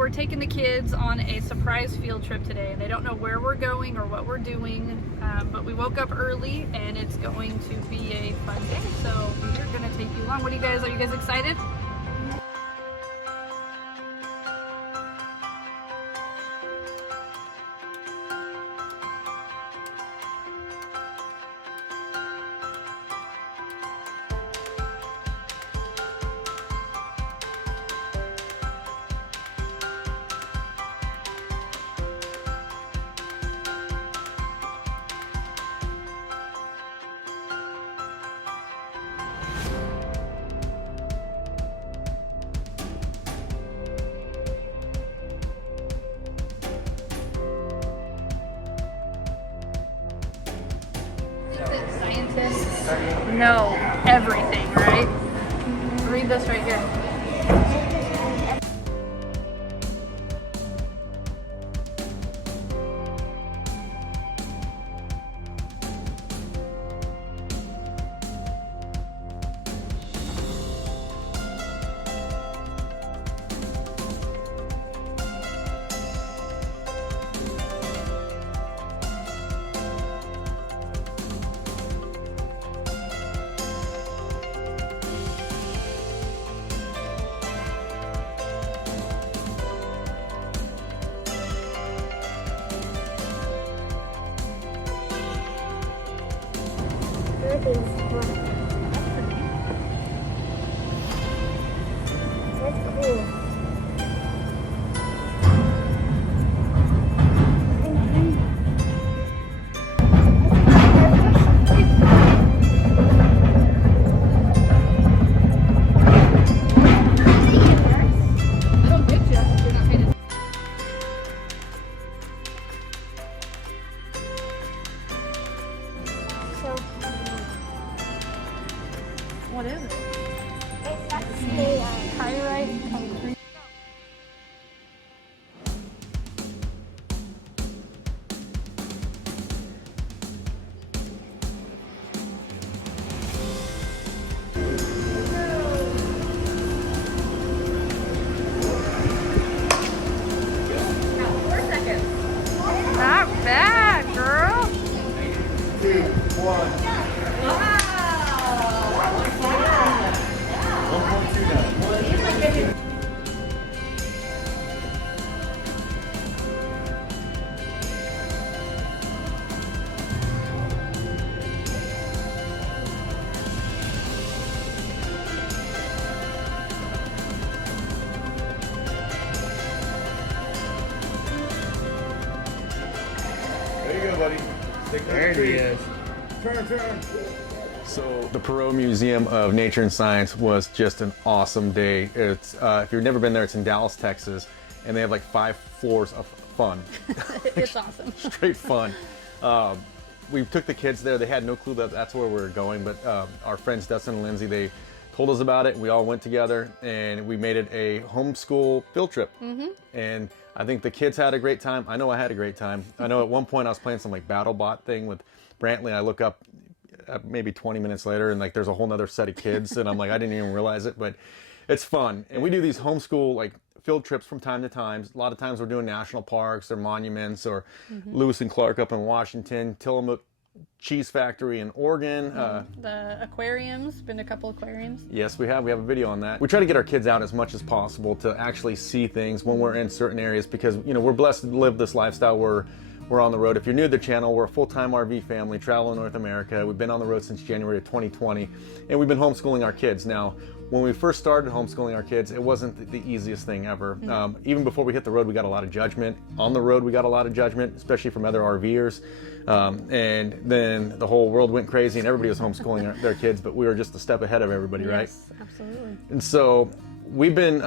we're taking the kids on a surprise field trip today, and they don't know where we're going or what we're doing, but we woke up early and it's going to be a fun day, so we're going to take you along. Are you guys excited? Scientists know everything, right? Read this right here. That's cool. What is it? It's actually Pyrite concrete. Not bad, girl. 2, 1. Wow. 1.29. There you go, buddy. Stick to the tree. Turn. So the Perot Museum of Nature and Science was just an awesome day. It's if you've never been there, it's in Dallas, Texas, and they have like 5 floors of fun. It's awesome. Straight fun. We took the kids there. They had no clue that that's where we were going, but our friends Dustin and Lindsay, they told us about it. We all went together and we made it a homeschool field trip. And I think the kids had a great time. I know I had a great time. I know at one point I was playing some like BattleBot thing with Brantley. I look up maybe 20 minutes later and like there's a whole nother set of kids and I'm like, I didn't even realize it, but it's fun. And we do these homeschool like field trips from time to time. A lot of times we're doing national parks or monuments or Lewis and Clark up in Washington, Tillamook Cheese Factory in Oregon. The aquariums, been to a couple aquariums. Yes, we have a video on that. We try to get our kids out as much as possible to actually see things when we're in certain areas because, you know, we're blessed to live this lifestyle where we're on the road. If you're new to the channel, we're a full-time RV family, traveling North America. We've been on the road since January of 2020, and we've been homeschooling our kids. Now, when we first started homeschooling our kids, it wasn't the easiest thing ever. Even before we hit the road, we got a lot of judgment. On the road, we got a lot of judgment, especially from other RVers. And then the whole world went crazy and everybody was homeschooling their kids, but we were just a step ahead of everybody, right? Yes, absolutely. And so we've been,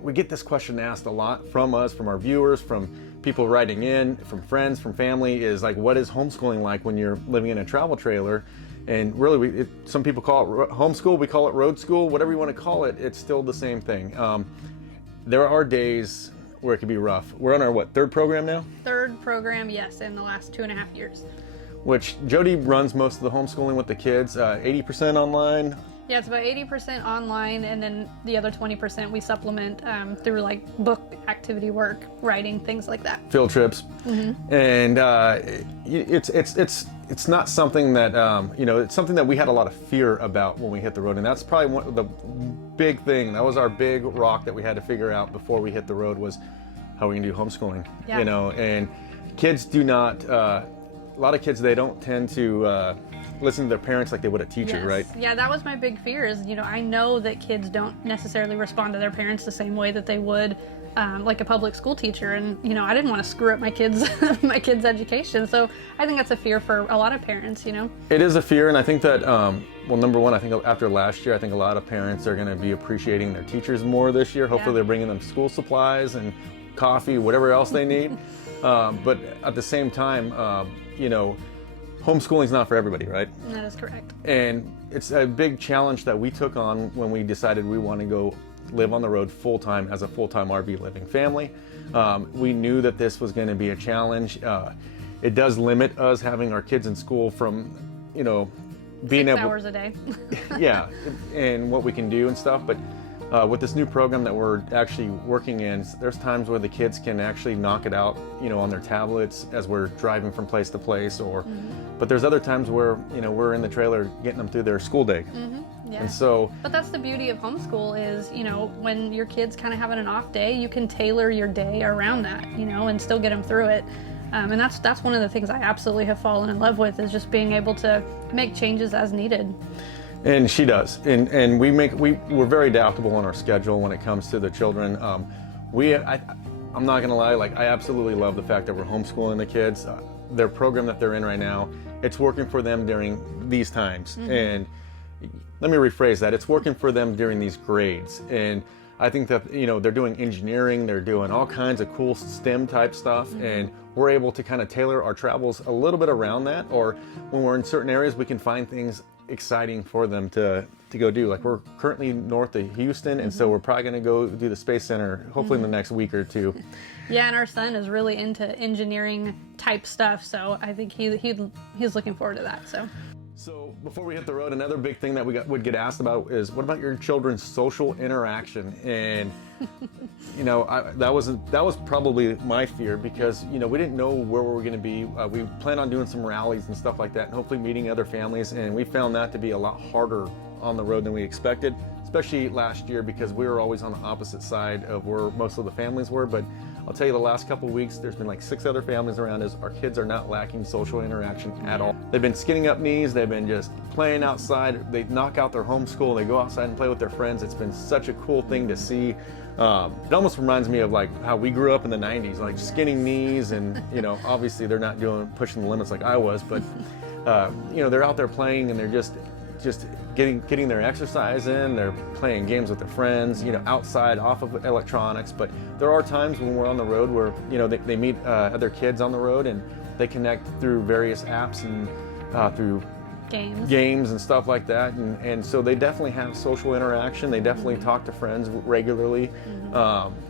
we get this question asked a lot from us, from our viewers, from people writing in, from friends, from family, is like, what is homeschooling like when you're living in a travel trailer? And really, some people call it homeschool, we call it road school, whatever you want to call it, it's still the same thing. There are days where it can be rough. We're on our, what, 3rd program now? 3rd program, yes, in the last 2.5 years. Which Jody runs most of the homeschooling with the kids, 80% online, Yeah, it's about 80% online, and then the other 20% we supplement through like book activity work, writing, things like that. Field trips, and it's not something that it's something that we had a lot of fear about when we hit the road, and that's probably one of the big thing. That was our big rock that we had to figure out before we hit the road was how we can do homeschooling. Yeah. And kids do not. A lot of kids, they don't tend to listen to their parents like they would a teacher, Yes. right? Yeah, that was my big fear is, I know that kids don't necessarily respond to their parents the same way that they would like a public school teacher. And, I didn't want to screw up my kids' my kids' education. So I think that's a fear for a lot of parents, It is a fear, and I think that, well, number one, I think after last year, I think a lot of parents are going to be appreciating their teachers more this year. Hopefully they're bringing them school supplies and coffee, whatever else they need. But at the same time, homeschooling is not for everybody, right? That is correct. And it's a big challenge that we took on when we decided we want to go live on the road full-time as a full-time RV living family. We knew that this was going to be a challenge. It does limit us having our kids in school from, being 6 able... hours a day. Yeah, and what we can do and stuff. But with this new program that we're actually working in, there's times where the kids can actually knock it out, on their tablets as we're driving from place to place, or, but there's other times where, we're in the trailer getting them through their school day. Yeah. And so, But that's the beauty of homeschool is, when your kid's kind of having an off day, you can tailor your day around that, and still get them through it. And that's one of the things I absolutely have fallen in love with is just being able to make changes as needed. and she does, and we're very adaptable on our schedule when it comes to the children. I'm not gonna lie, like I absolutely love the fact that we're homeschooling the kids. Their program that they're in right now, it's working for them during these times. And let me rephrase that. It's working for them during these grades. And I think that, they're doing engineering, they're doing all kinds of cool STEM type stuff. And we're able to kind of tailor our travels a little bit around that. Or when we're in certain areas, we can find things exciting for them to go do. Like we're currently north of Houston, and so we're probably going to go do the Space Center hopefully in the next week or two. Yeah, and our son is really into engineering type stuff, so I think he's looking forward to that. So before we hit the road, another big thing that would get asked about is, what about your children's social interaction? And that was probably my fear, because we didn't know where we were going to be. We planned on doing some rallies and stuff like that, and hopefully meeting other families. And we found that to be a lot harder on the road than we expected, especially last year, because we were always on the opposite side of where most of the families were. But I'll tell you, the last couple of weeks, there's been like 6 other families around us. Our kids are not lacking social interaction at all. They've been skinning up knees. They've been just playing outside. They knock out their homeschool. They go outside and play with their friends. It's been such a cool thing to see. It almost reminds me of like how we grew up in the 90s, like skinning knees, and obviously they're not pushing the limits like I was, but they're out there playing, and they're just getting their exercise in. They're playing games with their friends, outside, off of electronics. But there are times when we're on the road where they meet other kids on the road, and they connect through various apps and through games and stuff like that, and so they definitely have social interaction. They definitely talk to friends regularly,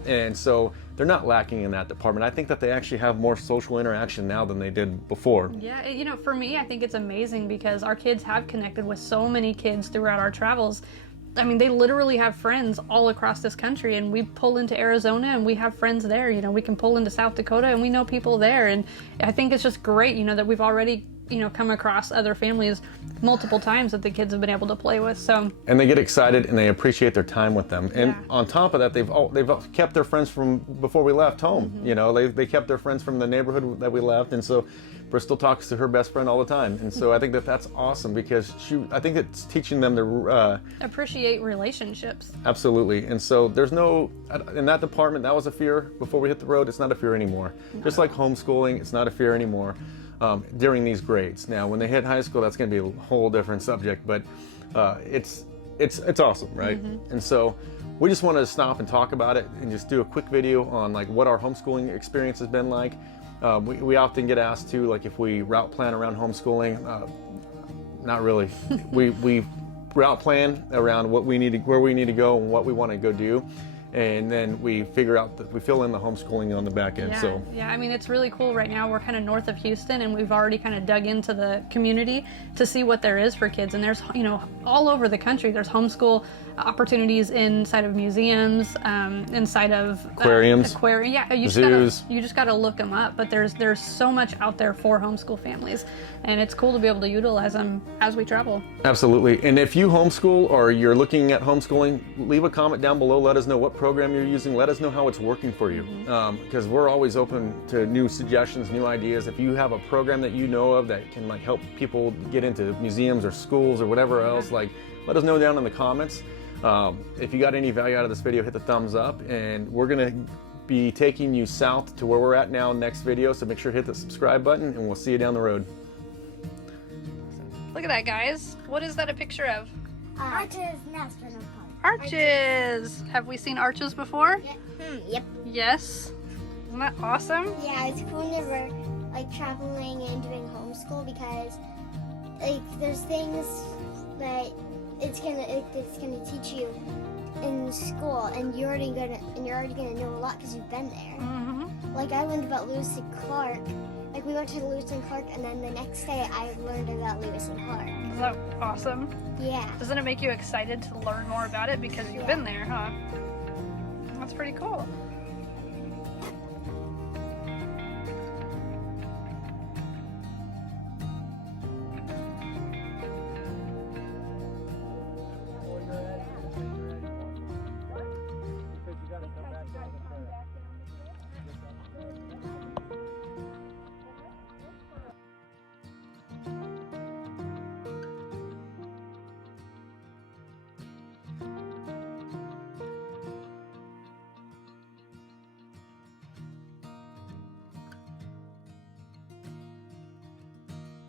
and so they're not lacking in that department. I think that they actually have more social interaction now than they did before. Yeah, for me, I think it's amazing because our kids have connected with so many kids throughout our travels. I mean, they literally have friends all across this country, and we pull into Arizona and we have friends there. We can pull into South Dakota and we know people there. And I think it's just great, that we've already come across other families multiple times that the kids have been able to play with. So, and they get excited and they appreciate their time with them. And on top of that, they've kept their friends from before we left home. They kept their friends from the neighborhood that we left, and so Bristol talks to her best friend all the time. And so I think that that's awesome, because I think it's teaching them to appreciate relationships. Absolutely. And so there's no, in that department, that was a fear before we hit the road. It's not a fear anymore. Just like homeschooling, it's not a fear anymore. During these grades. Now, when they hit high school, that's going to be a whole different subject, but it's awesome, right? And so we just wanted to stop and talk about it and just do a quick video on like what our homeschooling experience has been like. We often get asked to, like, if we route plan around homeschooling. Not really. We route plan around where we need to go and what we want to go do. and then we figure out that we fill in the homeschooling on the back end. Yeah, I mean, it's really cool. Right now we're kind of north of Houston, and we've already kind of dug into the community to see what there is for kids. And there's, you know, all over the country there's homeschool opportunities inside of museums, inside of aquariums. Yeah, zoos. You just gotta look them up. But there's so much out there for homeschool families, and it's cool to be able to utilize them as we travel. Absolutely. And if you homeschool or you're looking at homeschooling, leave a comment down below. Let us know what program you're using. Let us know how it's working for you, because we're always open to new suggestions, new ideas. If you have a program that you know of that can like help people get into museums or schools or whatever else, like let us know down in the comments. If you got any value out of this video, hit the thumbs up, and we're gonna be taking you south to where we're at now next video, so make sure to hit the subscribe button, and we'll see you down the road. Look at that, guys. What is that a picture of? Arches nest in a pond. Arches. Have we seen arches before? Yeah. Yep. Yes. Isn't that awesome? Yeah, it's cool when we're like traveling and doing homeschool, because like there's things that it's gonna teach you in school, and you're already gonna know a lot because you've been there. Like I learned about Lewis and Clark. Like we went to Lewis and Clark, and then the next day I learned about Lewis and Clark. Is that awesome? Yeah. Doesn't it make you excited to learn more about it because you've been there, huh? That's pretty cool.